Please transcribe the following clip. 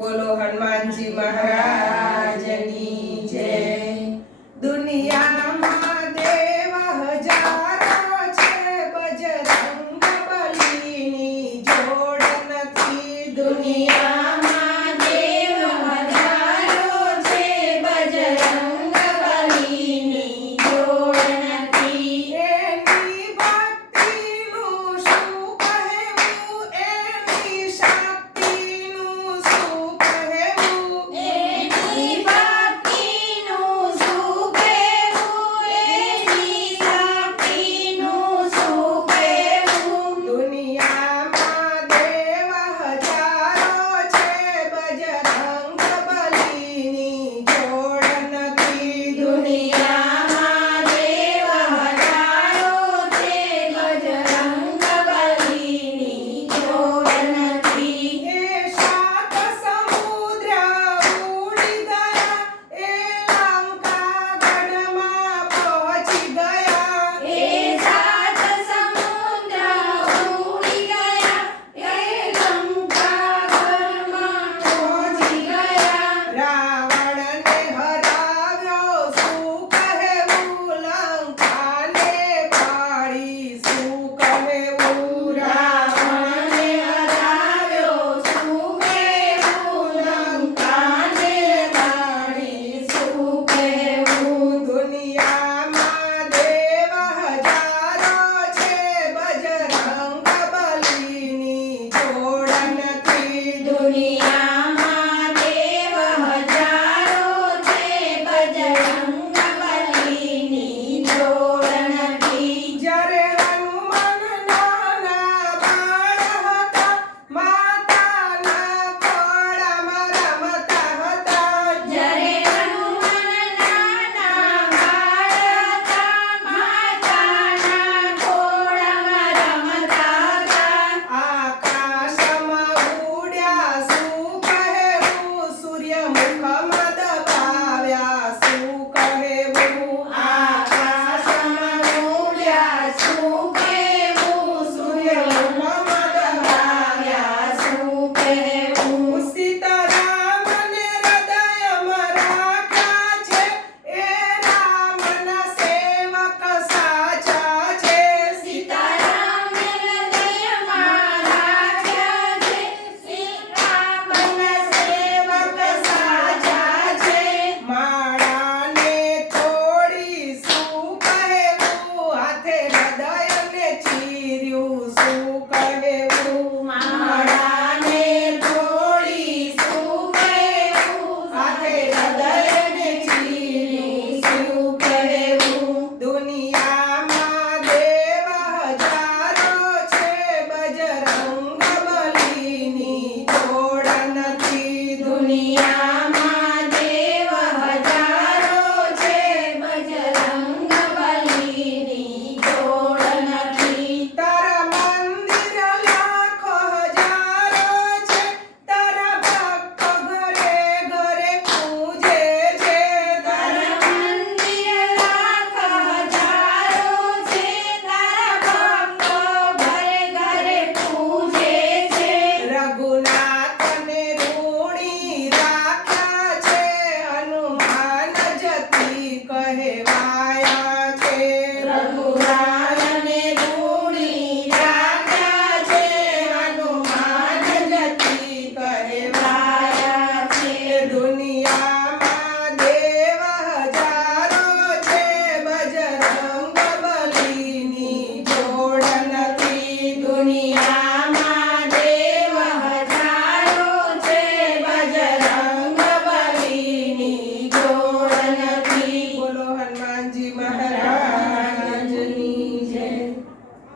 બોલો હનુમાનજી મહારાજની જય. દુનિયામાં દેવ